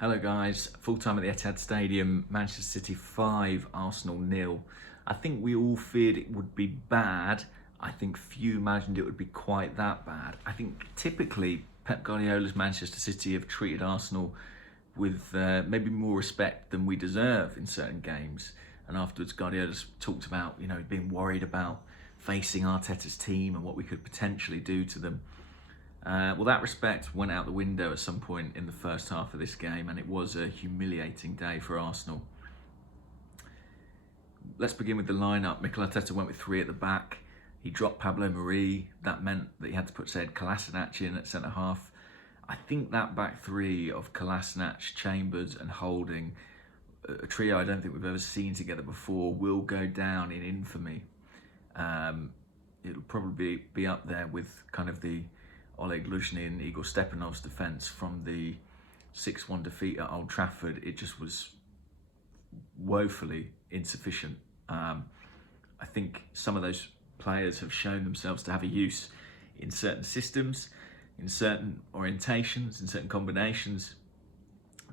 Hello guys, full time at the Etihad Stadium, Manchester City 5, Arsenal 0. I think we all feared it would be bad. I think few imagined it would be quite that bad. I think typically Pep Guardiola's Manchester City have treated Arsenal with maybe more respect than we deserve in certain games. And afterwards Guardiola's talked about, being worried about facing Arteta's team and what we could potentially do to them. Well, that respect went out the window at some point in the first half of this game, and it was a humiliating day for Arsenal. Let's begin with the lineup. Mikel Arteta went with 3 at the back. He dropped Pablo Mari. That meant that he had to put Sead Kolasinac in at centre-half. I think that back 3 of Kolasinac, Chambers and Holding, a trio I don't think we've ever seen together before, will go down in infamy. It'll probably be up there with kind of the Oleg Luzhny and Igor Stepanov's defence from the 6-1 defeat at Old Trafford. It just was woefully insufficient. I think some of those players have shown themselves to have a use in certain systems, in certain orientations, in certain combinations,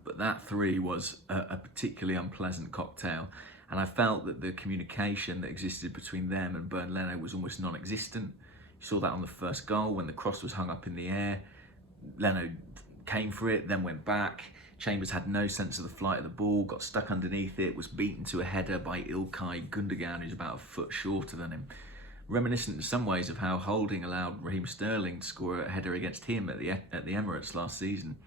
but that 3 was a particularly unpleasant cocktail, and I felt that the communication that existed between them and Bernd Leno was almost non-existent. You saw that on the first goal when the cross was hung up in the air. Leno came for it, then went back. Chambers had no sense of the flight of the ball, got stuck underneath it, was beaten to a header by Ilkay Gundogan, who's about a foot shorter than him. Reminiscent in some ways of how Holding allowed Raheem Sterling to score a header against him at the Emirates last season.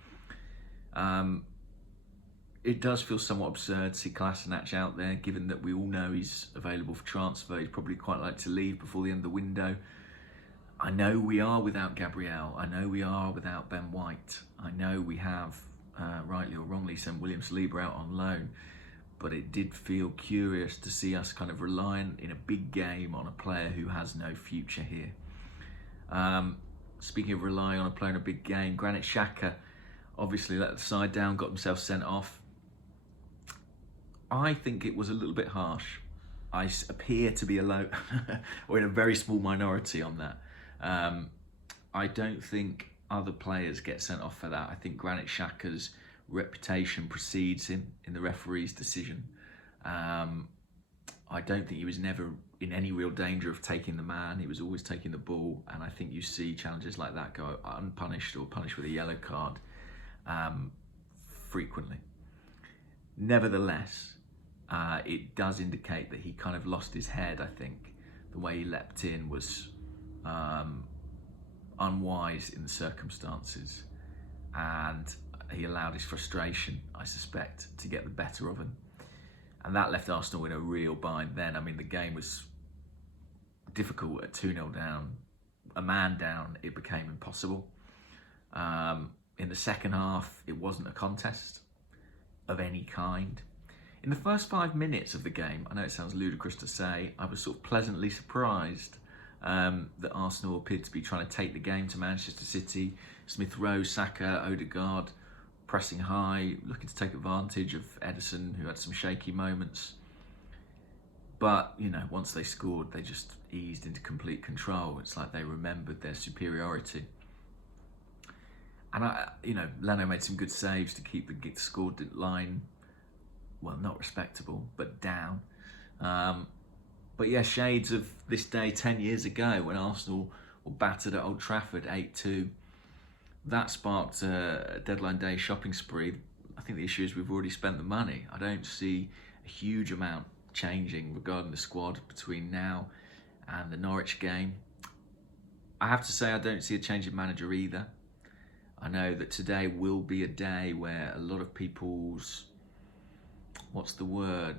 It does feel somewhat absurd to see Kolasinac out there, given that we all know he's available for transfer. He'd probably quite like to leave before the end of the window. I know we are without Gabriel. I know we are without Ben White. I know we have, rightly or wrongly, sent William Saliba out on loan. But it did feel curious to see us kind of reliant in a big game on a player who has no future here. Speaking of relying on a player in a big game, Granit Xhaka obviously let the side down, got himself sent off. I think it was a little bit harsh. I appear to be alone, or in a very small minority on that. I don't think other players get sent off for that. I think Granit Xhaka's reputation precedes him in the referee's decision. I don't think he was never in any real danger of taking the man. He was always taking the ball, and I think you see challenges like that go unpunished or punished with a yellow card frequently. Nevertheless, it does indicate that he kind of lost his head. I think the way he leapt in was unwise in the circumstances, and he allowed his frustration, I suspect, to get the better of him, and that left Arsenal in a real bind then. I mean, the game was difficult at 2-0 down, a man down. It became impossible. In the second half, it wasn't a contest of any kind. In the first 5 minutes of the game, I know it sounds ludicrous to say, I was sort of pleasantly surprised that Arsenal appeared to be trying to take the game to Manchester City. Smith Rowe, Saka, Odegaard pressing high, looking to take advantage of Ederson, who had some shaky moments. But, once they scored, they just eased into complete control. It's like they remembered their superiority. And, Leno made some good saves to keep the score line, well, not respectable, but down. But yeah, shades of this day 10 years ago when Arsenal were battered at Old Trafford 8-2. That sparked a deadline day shopping spree. I think the issue is we've already spent the money. I don't see a huge amount changing regarding the squad between now and the Norwich game. I have to say I don't see a change in manager either. I know that today will be a day where a lot of people's,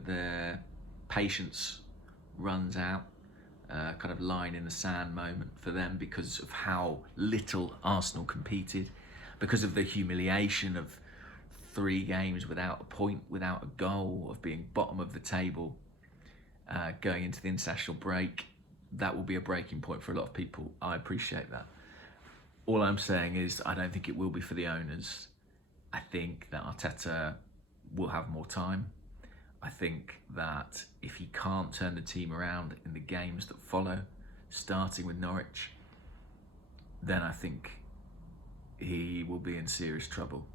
their patience runs out, kind of line in the sand moment for them because of how little Arsenal competed, because of the humiliation of 3 games without a point, without a goal, of being bottom of the table, going into the international break. That will be a breaking point for a lot of people. I appreciate that. All I'm saying is I don't think it will be for the owners. I think that Arteta will have more time. I think that if he can't turn the team around in the games that follow, starting with Norwich, then I think he will be in serious trouble.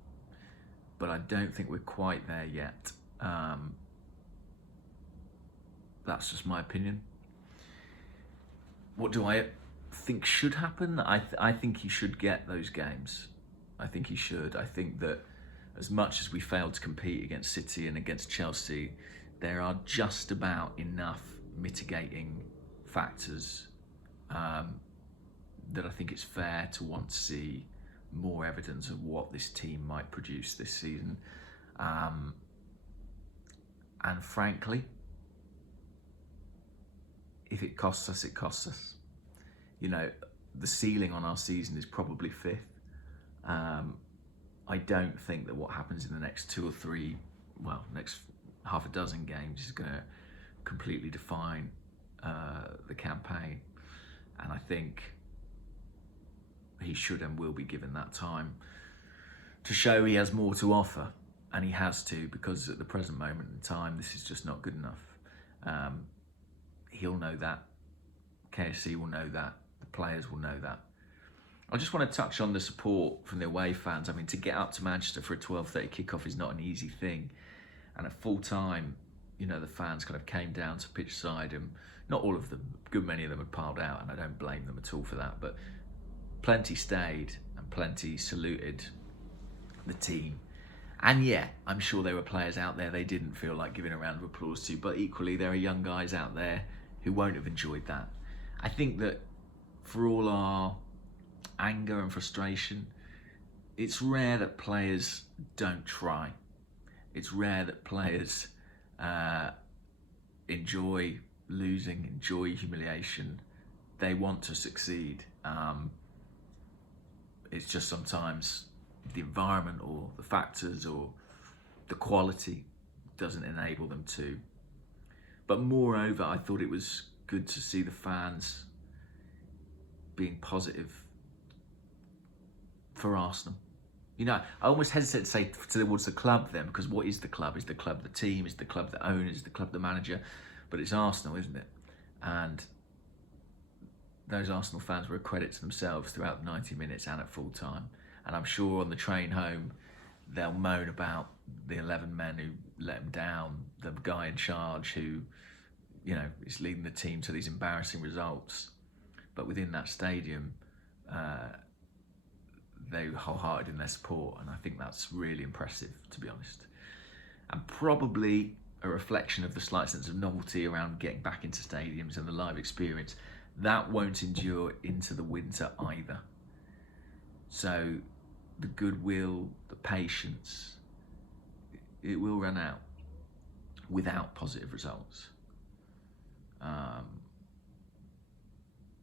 but I don't think we're quite there yet. That's just my opinion. What do I think should happen? I think he should get those games. I think he should. I think that as much as we failed to compete against City and against Chelsea, there are just about enough mitigating factors that I think it's fair to want to see more evidence of what this team might produce this season. And frankly, if it costs us, it costs us. You know, the ceiling on our season is probably 5th. I don't think that what happens in the next 2 or 3, next half a dozen games is going to completely define the campaign. And I think he should and will be given that time to show he has more to offer. And he has to, because at the present moment in time, this is just not good enough. He'll know that. KSC will know that. The players will know that. I just want to touch on the support from the away fans. I mean, to get up to Manchester for a 12:30 kickoff is not an easy thing. And at full time, you know, the fans kind of came down to pitch side, and not all of them, a good many of them had piled out, and I don't blame them at all for that. But plenty stayed and plenty saluted the team. And yeah, I'm sure there were players out there they didn't feel like giving a round of applause to, but equally there are young guys out there who won't have enjoyed that. I think that for all our anger and frustration, it's rare that players don't try. It's rare that players enjoy losing, enjoy humiliation. They want to succeed. It's just sometimes the environment or the factors or the quality doesn't enable them to. But moreover, I thought it was good to see the fans being positive for Arsenal. You know, I almost hesitate to say towards the club then, because what is the club? Is the club the team? Is the club the owner? Is the club the manager? But it's Arsenal, isn't it? And those Arsenal fans were a credit to themselves throughout the 90 minutes and at full time. And I'm sure on the train home, they'll moan about the 11 men who let them down, the guy in charge who, you know, is leading the team to these embarrassing results. But within that stadium, they were wholehearted in their support, and I think that's really impressive, to be honest. And probably a reflection of the slight sense of novelty around getting back into stadiums and the live experience. That won't endure into the winter either. So the goodwill, the patience, it will run out without positive results.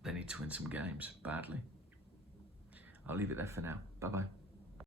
They need to win some games badly. I'll leave it there for now. Bye-bye.